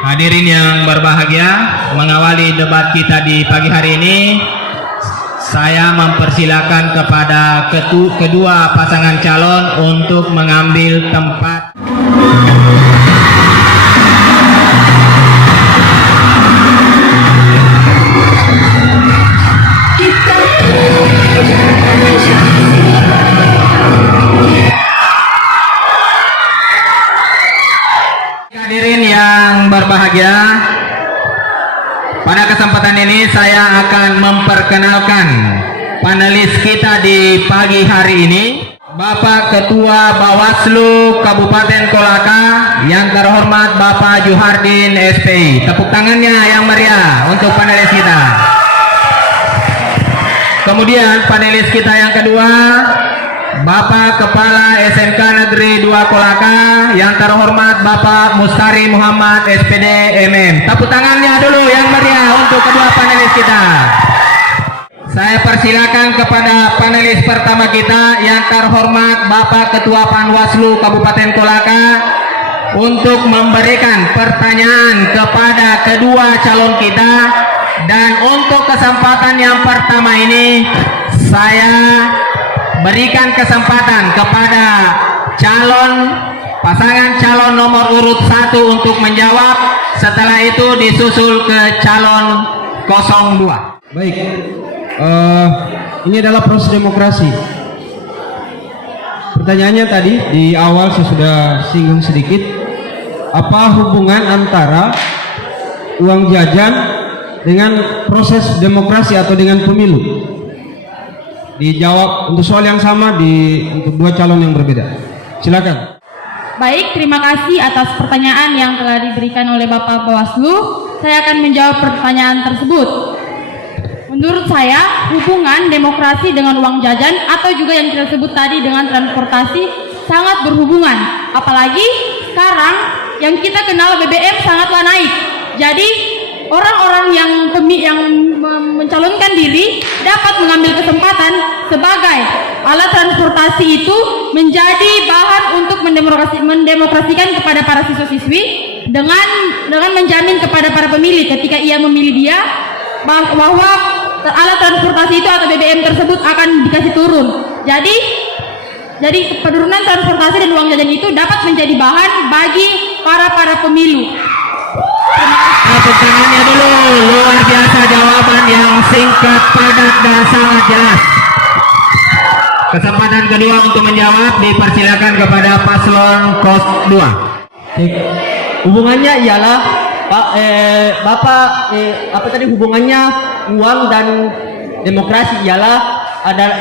Hadirin yang berbahagia, mengawali debat kita di pagi hari ini, saya mempersilakan kepada kedua pasangan calon untuk mengambil tempat. Hadirin yang berbahagia, pada kesempatan ini saya akan memperkenalkan panelis kita di pagi hari ini, Bapak Ketua Bawaslu Kabupaten Kolaka yang terhormat Bapak Juhardin SPI. Tepuk tangannya yang meriah untuk panelis kita. Kemudian panelis kita yang kedua, Bapak Kepala SMK Negeri 2 Kolaka yang terhormat Bapak Mustari Muhammad SPD MM. Tepuk tangannya dulu yang meriah untuk kedua panelis kita. Saya persilakan kepada panelis pertama kita yang terhormat Bapak Ketua Panwaslu Kabupaten Kolaka untuk memberikan pertanyaan kepada kedua calon kita. Dan untuk kesempatan yang pertama ini, saya berikan kesempatan kepada pasangan calon nomor urut 1 untuk menjawab. Setelah itu disusul ke calon 02. Baik, ini adalah proses demokrasi. Pertanyaannya tadi di awal saya sudah singgung sedikit. Apa hubungan antara uang jajan dengan proses demokrasi atau dengan pemilu? Dijawab untuk soal yang sama untuk dua calon yang berbeda. Silakan. Baik, terima kasih atas pertanyaan yang telah diberikan oleh Bapak Bawaslu. Saya akan menjawab pertanyaan tersebut. Menurut saya, hubungan demokrasi dengan uang jajan atau juga yang kita sebut tadi dengan transportasi sangat berhubungan. Apalagi sekarang yang kita kenal BBM sangatlah naik. Jadi orang-orang yang mencalonkan diri dapat mengambil kesempatan sebagai alat transportasi itu menjadi bahan untuk mendemokrasikan kepada para siswa-siswi dengan menjamin kepada para pemilih ketika ia memilih dia bahwa alat transportasi itu atau BBM tersebut akan dikasih turun. Jadi penurunan transportasi dan uang jajan itu dapat menjadi bahan bagi para pemilu. Tepuk tangannya dulu, luar biasa jawaban yang singkat, padat, dan sangat jelas. Kesempatan kedua untuk menjawab dipersilakan kepada paslon 02. Hubungannya ialah hubungannya uang dan demokrasi ialah ada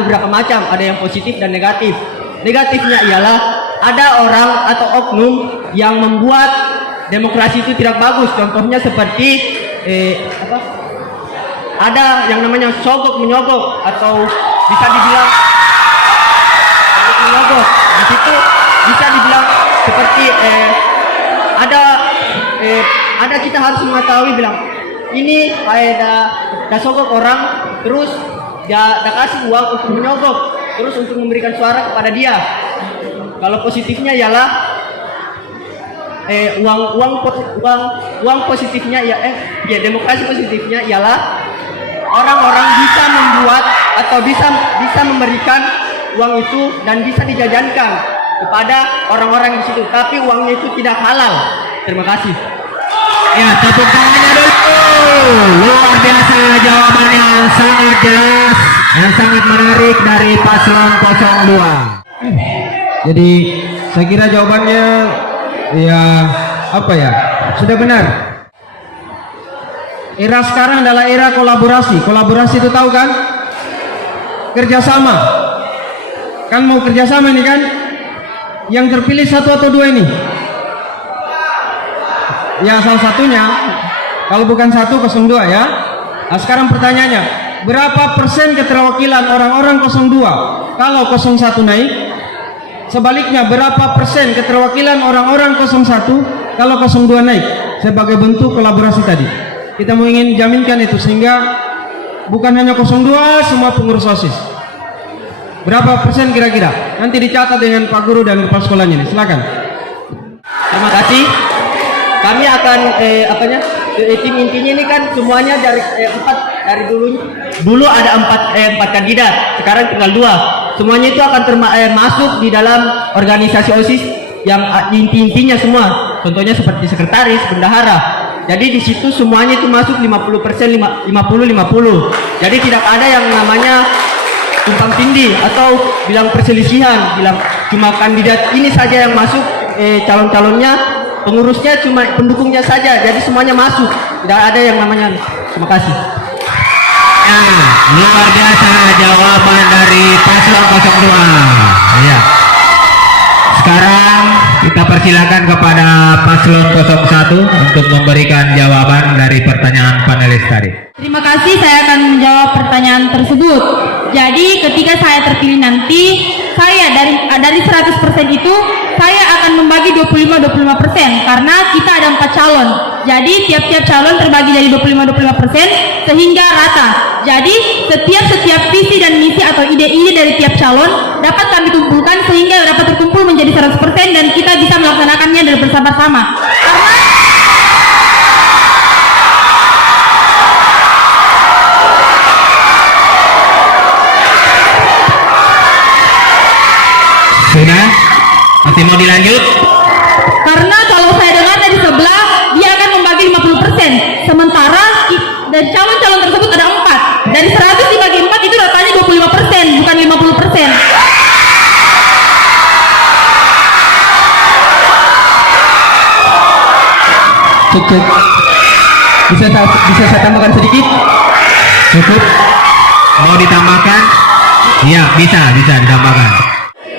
beberapa macam, ada yang positif dan negatif. Negatifnya ialah ada orang atau oknum yang membuat demokrasi itu tidak bagus. Contohnya seperti ada yang namanya sogok menyogok atau bisa dibilang menyogok. Di situ bisa dibilang seperti ada kita harus mengetahui bilang ini ada sogok orang, terus dia kasih uang untuk menyogok, terus untuk memberikan suara kepada dia. Kalau positifnya ialah uang positifnya demokrasi positifnya ialah orang-orang bisa membuat atau bisa memberikan uang itu dan bisa dijajankan kepada orang-orang di situ, tapi uangnya itu tidak halal. Terima kasih. Ya, tepuk tangannya dulu. Luar biasa jawaban yang sangat jelas, yang sangat menarik dari paslon 02. Jadi saya kira jawabannya sudah benar. Era sekarang adalah era kolaborasi. Kolaborasi itu tahu kan? Kerjasama. Kan mau kerjasama ini kan? Yang terpilih 1 atau 2 ini? Ya, salah satunya. Kalau bukan 1, 02 ya. Nah, sekarang pertanyaannya, berapa persen keterwakilan orang-orang 02 kalau 01 naik? Sebaliknya, berapa persen keterwakilan orang-orang 01 kalau 02 naik? Sebagai bentuk kolaborasi tadi. Kita mau ingin jaminkan itu sehingga bukan hanya 02 semua pengurus OSIS. Berapa persen kira-kira? Nanti dicatat dengan Pak Guru dan Kepala Sekolahnya nih. Silakan. Terima kasih. kami akan tim intinya ini kan semuanya dari dari dulu ada empat kandidat, sekarang tinggal 2. Semuanya itu akan masuk di dalam organisasi OSIS yang intinya semua. Contohnya seperti sekretaris, bendahara. Jadi di situ semuanya itu masuk 50%, 50-50. Jadi tidak ada yang namanya tumpang tindih atau bilang perselisihan, bilang cuma kandidat ini saja yang masuk, calon-calonnya, pengurusnya cuma pendukungnya saja. Jadi semuanya masuk, tidak ada yang namanya. Terima kasih. Nah, luar biasa jawaban dari paslon 02. Ya. Sekarang kita persilakan kepada paslon 01 untuk memberikan jawaban dari pertanyaan panelis tadi. Terima kasih, saya akan menjawab pertanyaan tersebut. Jadi ketika saya terpilih nanti, saya dari 100% itu saya akan membagi 25-25% karena kita ada 4 calon. Jadi tiap-tiap calon terbagi dari 25-25% sehingga rata. Jadi setiap visi dan misi atau ide-ide dari tiap calon dapat kami kumpulkan sehingga dapat terkumpul menjadi 100% dan kita bisa melaksanakannya dan bersama-sama. Karena sudah? Masih mau dilanjut? Karena kalau saya dengar dari sebelah dia akan membagi 50%, sementara dari calon-calon tersebut ada 4. Dari 100 dibagi 4 itu ratanya 25%, bukan 50%. Cukup. Bisa saya tambahkan sedikit? Cukup? Mau ditambahkan? Iya, bisa ditambahkan.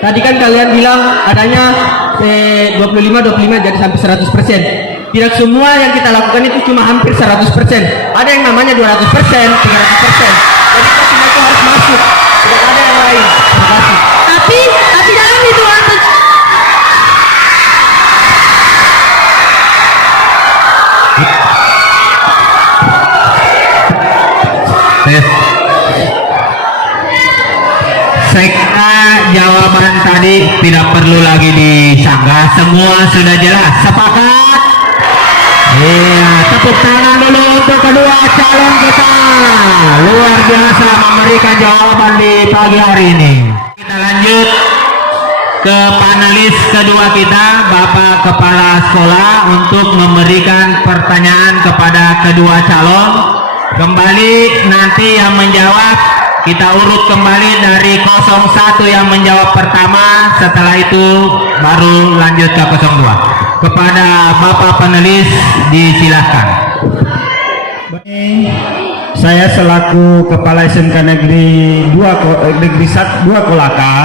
Tadi kan kalian bilang adanya 25-25 jadi sampai 100%. Tidak semua yang kita lakukan itu cuma hampir 100%. Ada yang namanya 200%, 300%. Jadi kita semua itu harus masuk. Tidak ada yang lain. Terima kasih. Tapi dalam hitungan Tes. Sekna jawaban tadi tidak perlu lagi disanggah, semua sudah jelas. Sepakat? Iya, tepuk tangan dulu untuk kedua calon kita. Luar biasa memberikan jawaban di pagi hari ini. Kita lanjut ke panelis kedua kita, Bapak Kepala Sekolah, untuk memberikan pertanyaan kepada kedua calon. Kembali nanti yang menjawab kita urut kembali dari 01 yang menjawab pertama, setelah itu baru lanjut ke 02. Kepada Bapak panelis disilahkan. Saya selaku Kepala SMK Negeri 2 Kolaka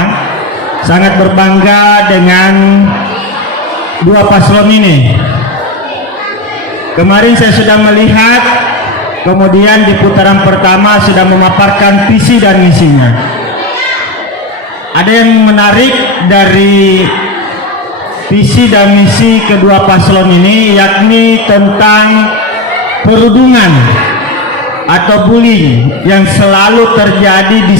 sangat berbangga dengan 2 paslon ini. Kemarin saya sudah melihat, kemudian di putaran pertama sudah memaparkan visi dan misinya. Ada yang menarik dari visi dan misi kedua paslon ini, yakni tentang perundungan atau bullying yang selalu terjadi di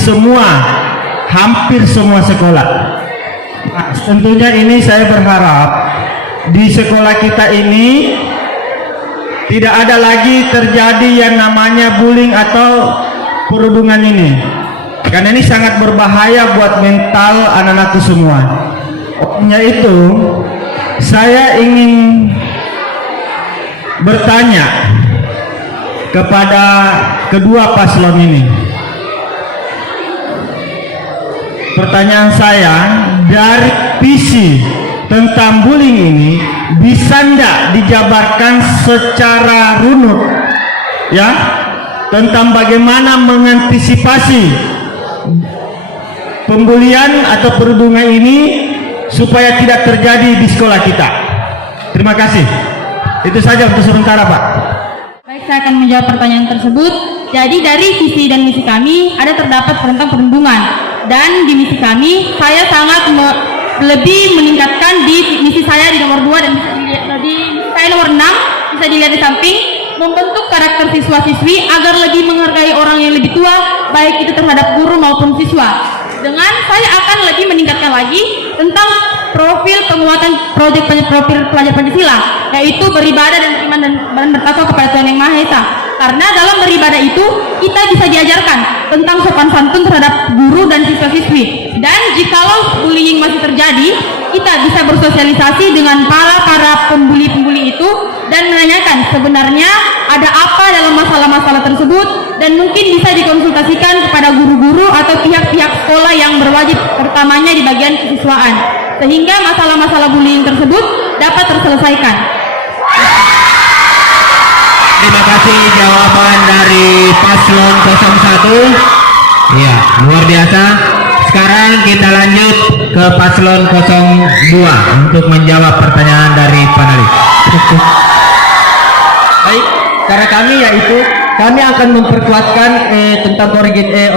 hampir semua sekolah. Nah, tentunya ini saya berharap di sekolah kita ini tidak ada lagi terjadi yang namanya bullying atau perundungan ini, karena ini sangat berbahaya buat mental anak-anakku semua. Olehnya itu, saya ingin bertanya kepada kedua paslon ini. Pertanyaan saya, dari visi tentang bullying ini bisa ndak dijabarkan secara runut, ya, tentang bagaimana mengantisipasi pembulian atau perundungan ini supaya tidak terjadi di sekolah kita. Terima kasih. Itu saja untuk sementara, Pak. Baik, saya akan menjawab pertanyaan tersebut. Jadi dari visi dan misi kami ada terdapat tentang perundungan, dan di misi kami saya sangat lebih meningkatkan di misi saya di nomor 2 dan di misi saya nomor 6, bisa dilihat di samping, membentuk karakter siswa-siswi agar lebih menghargai orang yang lebih tua, baik itu terhadap guru maupun siswa. Dengan saya akan lebih meningkatkan lagi tentang profil penguatan profil pelajar Pancasila, yaitu beribadah dan beriman dan bertakwa kepada Tuhan Yang Maha Esa. Karena dalam beribadah itu kita bisa diajarkan tentang sopan santun terhadap guru dan siswa-siswi. Dan jikalau bullying masih terjadi, kita bisa bersosialisasi dengan para pembuli-pembuli itu dan menanyakan sebenarnya ada apa dalam masalah-masalah tersebut, dan mungkin bisa dikonsultasikan kepada guru-guru atau pihak-pihak sekolah yang berwajib, pertamanya di bagian kesiswaan, sehingga masalah-masalah bullying tersebut dapat terselesaikan. Terima kasih jawaban dari paslon 01. Iya, luar biasa. Sekarang kita lanjut ke paslon 02 untuk menjawab pertanyaan dari panelis. Baik, cara kami yaitu kami akan memperkuatkan tentang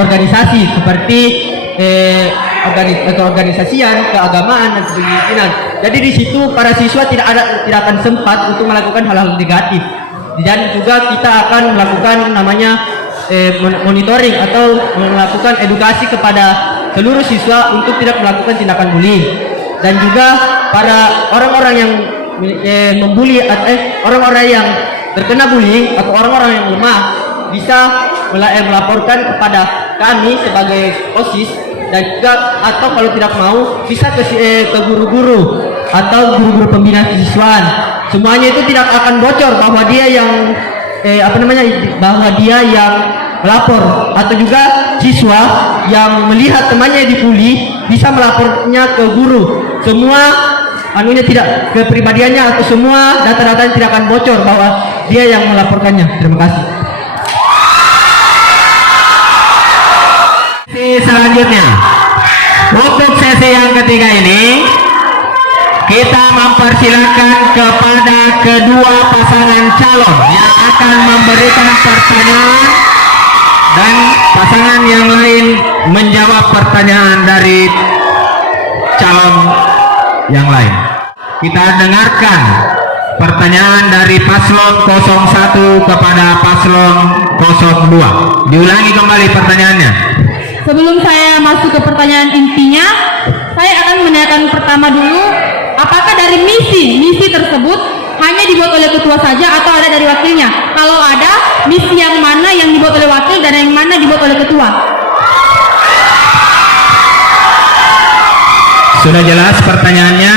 organisasi seperti keorganisasian, keagamaan dan kepemimpinan. Jadi di situ para siswa tidak akan sempat untuk melakukan hal-hal negatif. Dan juga kita akan melakukan namanya monitoring atau melakukan edukasi kepada seluruh siswa untuk tidak melakukan tindakan bullying. Dan juga para orang-orang yang membuli orang-orang yang terkena bullying atau orang-orang yang lemah bisa melaporkan kepada kami sebagai OSIS, dan juga atau kalau tidak mau bisa ke guru-guru atau guru-guru pembina kesiswaan. Semuanya itu tidak akan bocor bahwa dia yang bahwa dia yang melapor, atau juga siswa yang melihat temannya dibully bisa melapornya ke guru. Semua tidak kepribadiannya atau semua data-data tidak akan bocor bahwa dia yang melaporkannya. Terima kasih. Selanjutnya, untuk sesi yang ketiga ini kita mempersilahkan kepada kedua pasangan calon yang akan memberikan pertanyaan dan pasangan yang lain menjawab pertanyaan dari calon yang lain. Kita dengarkan pertanyaan dari paslon 01 kepada paslon 02. Diulangi kembali pertanyaannya. Sebelum saya masuk ke pertanyaan intinya, saya akan menanyakan pertama dulu, apakah dari misi tersebut hanya dibuat oleh ketua saja atau ada dari wakilnya? Kalau ada, misi yang mana yang dibuat oleh wakil dan yang mana dibuat oleh ketua? Sudah jelas pertanyaannya,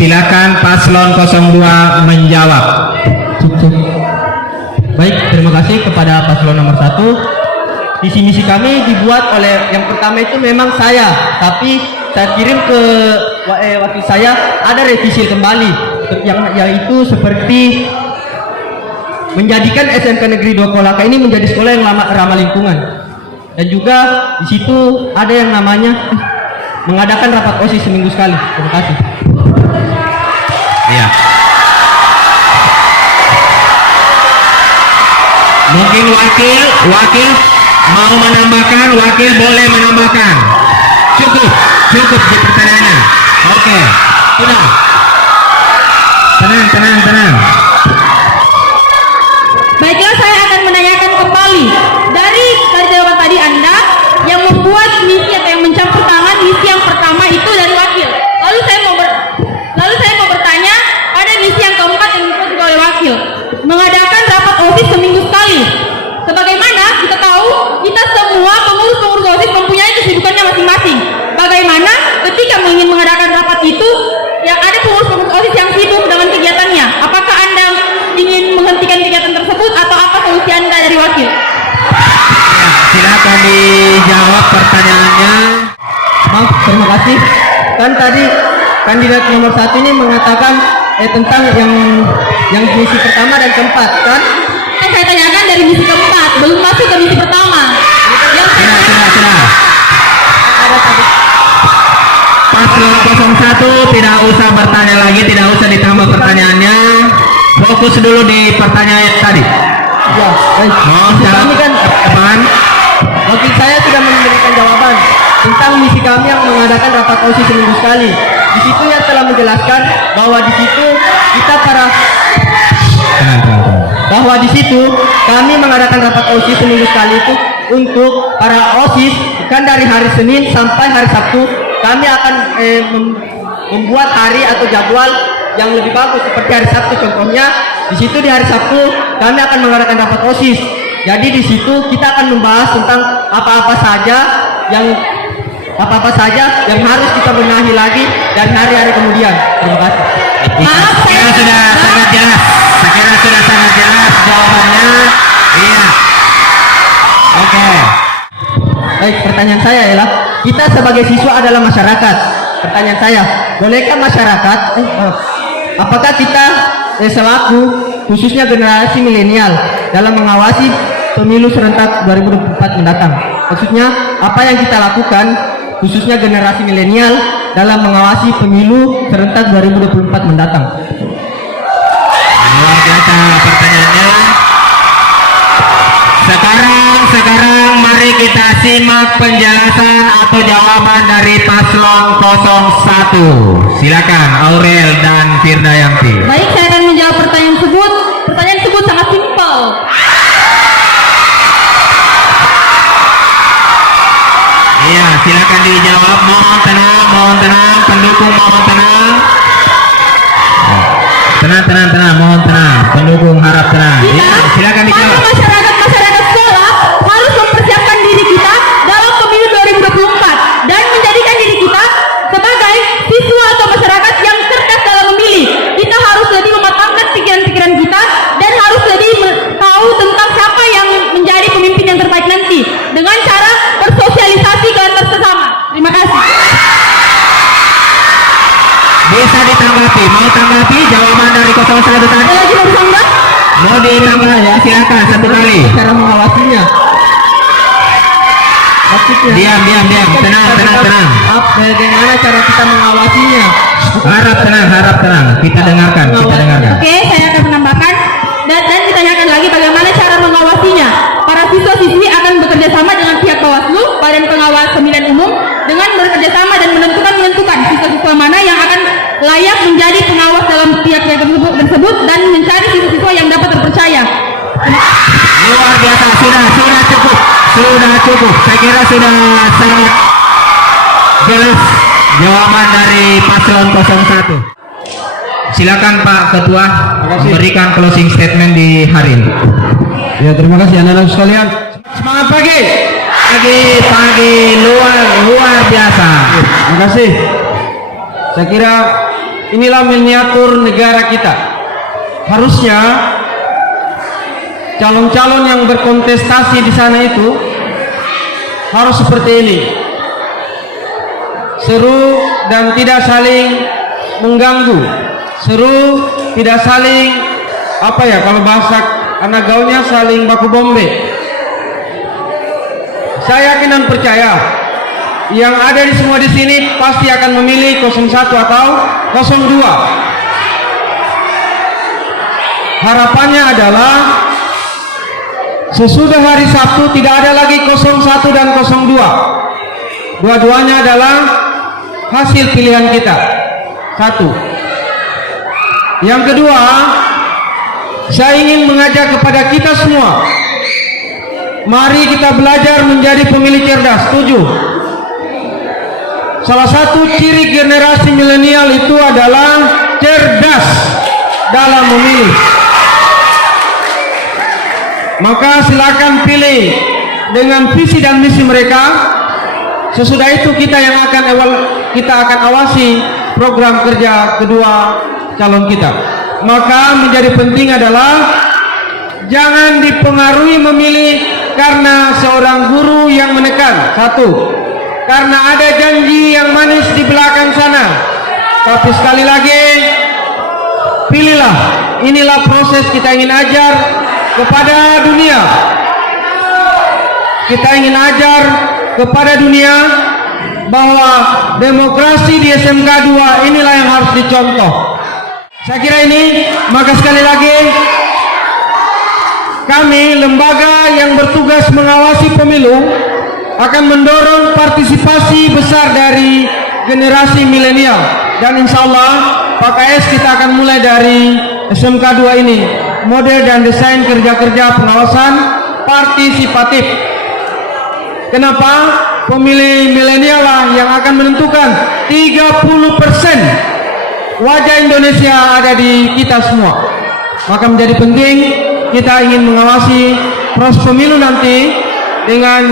silakan paslon 02 menjawab. Baik, terima kasih kepada paslon nomor 1. Misi kami dibuat oleh yang pertama itu memang saya, tapi saya kirim ke wakil saya ada revisi kembali, yang yaitu seperti menjadikan SMK Negeri 2 Kolaka ini menjadi sekolah yang ramah lingkungan, dan juga di situ ada yang namanya mengadakan rapat OSIS seminggu sekali. Terima kasih. Iya. Mungkin wakil mau menambahkan, wakil boleh menambahkan. Cukup di pertanyaannya. Oke, sudah. Tenang. Baiklah, saya akan menanyakan kembali dari jawaban tadi Anda yang membuat misi atau yang mencampur tangan misi yang pertama itu dari wakil. Lalu saya mau bertanya, pada misi yang keempat yang dibuat juga oleh wakil, mengadakan rapat OSIS seminggu sekali. Sebagaimana kita tahu, kita semua pengurus OSIS mempunyai kesibukannya masing-masing. Bagaimana ketika ingin mengadakan rapat itu, yang ada pengurus OSIS yang sibuk dengan kegiatannya? Apakah Anda ingin menghentikan kegiatan tersebut atau apa solusi Anda dari wakil? Silakan dijawab pertanyaannya. Maaf, terima kasih. Kan tadi kandidat nomor 1 ini mengatakan tentang yang misi pertama dan keempat, kan? Saya tanyakan dari misi keempat, belum masuk ke misi pertama. Yang Sudah. Paslon 01 tidak usah bertanya lagi, tidak usah ditambah pertanyaannya. Fokus dulu di pertanyaan tadi. Ya, baik. Kami kan wakil saya sudah memberikan jawaban tentang misi kami yang mengadakan rapat OSIS seminggu sekali. Di situ ya telah menjelaskan bahwa di situ kita bahwa di situ kami mengadakan rapat OSIS seminggu sekali itu untuk para OSIS, kan dari hari Senin sampai hari Sabtu kami akan membuat hari atau jadwal yang lebih bagus seperti hari Sabtu contohnya. Di situ di hari Sabtu kami akan mengadakan rapat OSIS. Jadi di situ kita akan membahas tentang apa-apa saja yang harus kita benahi lagi dari hari-hari kemudian. Terima kasih. Maaf, Saya sudah sangat jelas. Saya kira sudah sangat jelas jawabannya. Iya. Oke. Baik, pertanyaan saya ialah kita sebagai siswa adalah masyarakat. Pertanyaan saya, bolehkah masyarakat, apakah kita selaku khususnya generasi milenial dalam mengawasi pemilu serentak 2024 mendatang? Maksudnya apa yang kita lakukan khususnya generasi milenial dalam mengawasi pemilu serentak 2024 mendatang? Luar biasa pertanyaannya. Sekarang mari kita simak penjelasan atau jawaban dari paslon 01. Silakan Aurel dan Firdayanti. Baik, saya akan menjawab pertanyaan tersebut. Pertanyaan tersebut sangat simpel. Iya, silakan dijawab. Mohon tenang, pendukung mohon tenang. Tenang, mohon tenang. Pendukung harap tenang. Iya, silakan dijawab. Masyarakat sekolah harus mempersiapkan diri kita dalam pemilu 2024 dan menjadikan diri kita sebagai siswa atau masyarakat yang cerdas dalam memilih. Kita harus lebih mematangkan pikiran-pikiran kita dan harus lebih tahu tentang siapa yang menjadi pemimpin yang terbaik nanti dengan cara bersosialisasi ke antar sesama. Terima kasih. Bisa ditanggapi, mau tanggapi jawaban dari 01 tadi? Ada lagi dari Sangga? Mau ditambah ya, silakan satu kali. Cara mengawasinya. Maksudnya, Diam. Tenang. Bagaimana cara kita mengawasinya? Harap tenang. Kita dengarkan. Oke, saya akan menambahkan dan ditanyakan lagi bagaimana cara mengawasinya. Para siswa-siswi akan bekerja sama dengan pihak Bawaslu, Badan Pengawas Pemilihan Umum, dengan bekerja sama dan menentukan siswa-siswa mana yang akan layak menjadi pengawas dalam pihak tersebut dan mencari siswa-siswa yang dapat terpercaya. Luar biasa, sudah cukup. Saya kira sudah sangat jelas jawaban dari paslon 01. Silakan Pak Ketua memberikan closing statement di hari ini. Ya, terima kasih anak-anak sekalian. Semangat pagi. Pagi luar biasa. Terima kasih. Saya kira inilah miniatur negara kita. Harusnya calon-calon yang berkontestasi di sana itu harus seperti ini. Seru dan tidak saling mengganggu. Seru, tidak saling kalau bahasa anak gaulnya saling baku bombe. Saya yakin dan percaya yang ada di semua di sini pasti akan memilih 01 atau 02. Harapannya adalah sesudah hari Sabtu tidak ada lagi 01 dan 02. Dua-duanya adalah hasil pilihan kita. Satu. Yang kedua, saya ingin mengajak kepada kita semua, mari kita belajar menjadi pemilih cerdas. 7. Salah satu ciri generasi milenial itu adalah cerdas dalam memilih. Maka silakan pilih dengan visi dan misi mereka. Sesudah itu kita akan awasi program kerja kedua calon kita. Maka menjadi penting adalah jangan dipengaruhi memilih karena seorang guru yang menekan. 1. Karena ada janji yang manis di belakang sana. Tapi sekali lagi, pilihlah. Inilah proses kita ingin ajar kepada dunia. Kita ingin ajar kepada dunia bahwa demokrasi di SMK 2 inilah yang harus dicontoh. Saya kira ini, maka sekali lagi kami lembaga yang bertugas mengawasi pemilu akan mendorong partisipasi besar dari generasi milenial, dan insya Allah Pak KS kita akan mulai dari SMK 2 ini model dan desain kerja-kerja pengawasan partisipatif. Kenapa? pemilih milenial lah yang akan menentukan 30% wajah Indonesia ada di kita semua. Maka menjadi penting kita ingin mengawasi proses pemilu nanti dengan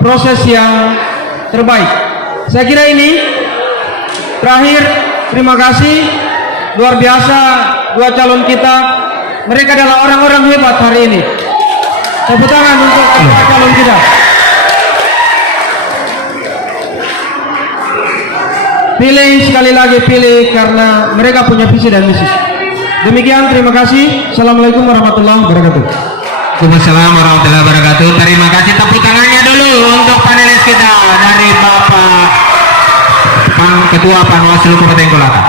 proses yang terbaik. Saya kira ini terakhir. Terima kasih, luar biasa dua calon kita. Mereka adalah orang-orang hebat hari ini. Tepuk tangan untuk kedua calon kita. Pilih sekali lagi, pilih karena mereka punya visi dan misi. Demikian, terima kasih. Assalamualaikum warahmatullahi wabarakatuh. Waalaikumsalam warahmatullahi wabarakatuh. Terima kasih, tepuk tangannya dulu untuk panelis kita dari Bapak Ketua Panwaslu Kabupaten Kolaka.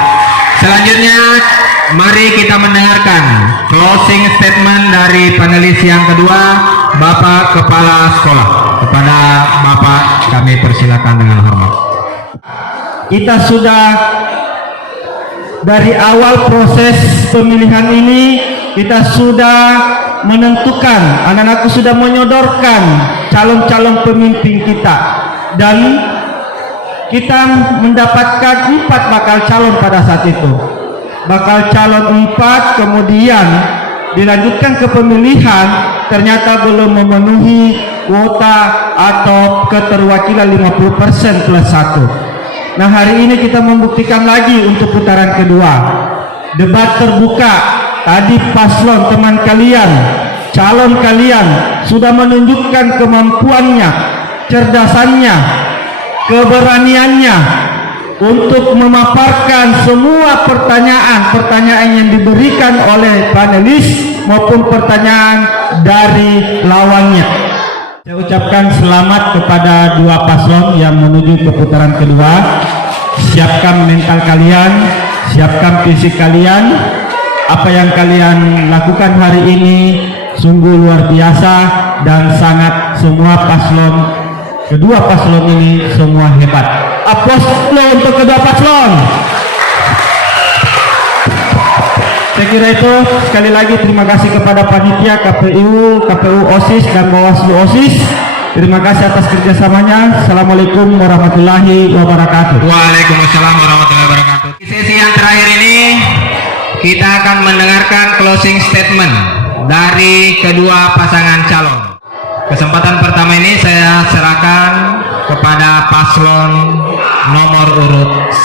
Selanjutnya mari kita mendengarkan closing statement dari panelis yang kedua, Bapak Kepala Sekolah. Kepada Bapak kami persilakan dengan hormat. Kita sudah dari awal proses pemilihan ini, kita sudah menentukan, anak-anakku sudah menyodorkan calon-calon pemimpin kita, dan kita mendapatkan 4 bakal calon pada saat itu. Bakal calon 4, kemudian dilanjutkan ke pemilihan, ternyata belum memenuhi kuota atau keterwakilan 50% plus 1. Nah, hari ini kita membuktikan lagi untuk putaran kedua. Debat terbuka. Tadi paslon teman kalian, calon kalian sudah menunjukkan kemampuannya, cerdasannya, keberaniannya untuk memaparkan semua pertanyaan yang diberikan oleh panelis maupun pertanyaan dari lawannya. Saya ucapkan selamat kepada dua paslon yang menuju ke putaran kedua. Siapkan mental kalian, siapkan fisik kalian. Apa yang kalian lakukan hari ini sungguh luar biasa dan sangat, semua paslon, kedua paslon ini semua hebat. Aplaus untuk kedua paslon. Saya kira itu. Sekali lagi terima kasih kepada panitia KPU OSIS dan Bawaslu OSIS. Terima kasih atas kerjasamanya. Assalamualaikum warahmatullahi wabarakatuh. Waalaikumsalam warahmatullahi wabarakatuh. Di sesi yang terakhir ini kita akan mendengarkan closing statement dari kedua pasangan calon. Kesempatan pertama ini saya serahkan kepada paslon nomor urut 1.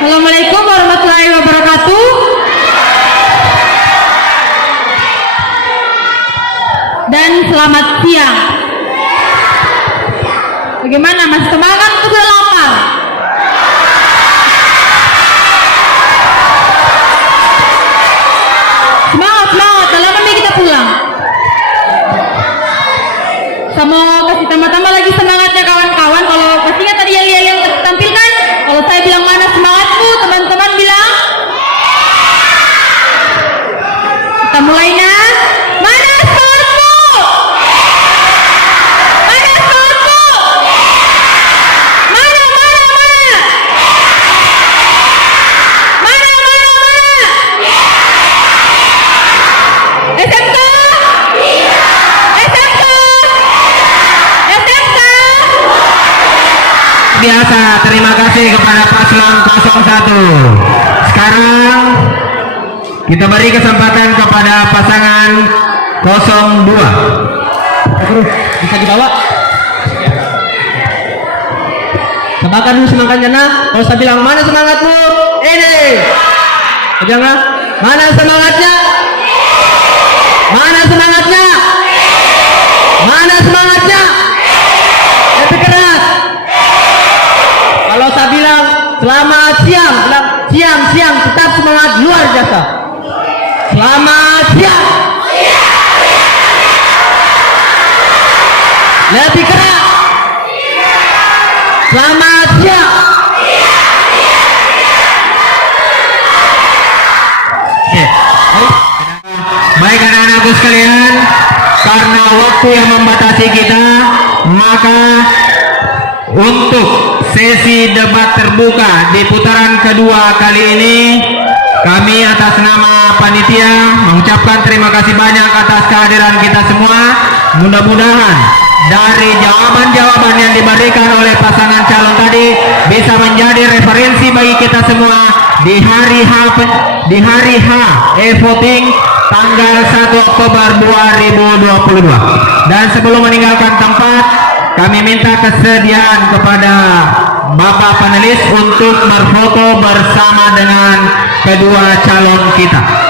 Assalamualaikum warahmatullahi wabarakatuh. Dan selamat siang. Bagaimana, masih semangat atau sudah lapar? Semangat, semangat. Dalam ini kita pulang. Saya mau kasih tambah-tambah lagi semangatnya kawan-kawan. Kalau pastinya tadi yang tampilkan, kalau saya bilang mana semangatmu, teman-teman bilang. Kita mulainya. Mana semangatmu? Mana semangatmu? Mana? SMK? SMK? SMK? Biasa, terima kasih kepada paslon 01. Sekarang kita beri kesempatan kepada pasangan 02. Bisa dibawa? Sebakan dulu semangatnya, nah. Kalau saya bilang mana semangatmu? Ini. Jangan. Mana semangatnya? Mana semangatnya? Mana semangatnya? Lebih keras. Kalau saya bilang selamat siang, bilang siang tetap semangat luar biasa. Selamat siang. Lebih keras. Selamat siang. Oke. Baik anak-anakku sekalian, karena waktu yang membatasi kita, maka untuk sesi debat terbuka di putaran kedua kali ini Kami atas nama panitia mengucapkan terima kasih banyak atas kehadiran kita semua. Mudah-mudahan dari jawaban-jawaban yang diberikan oleh pasangan calon tadi bisa menjadi referensi bagi kita semua di hari H e-voting tanggal 1 Oktober 2022. Dan sebelum meninggalkan tempat, kami minta kesediaan kepada Bapak panelis untuk berfoto bersama dengan kedua calon kita.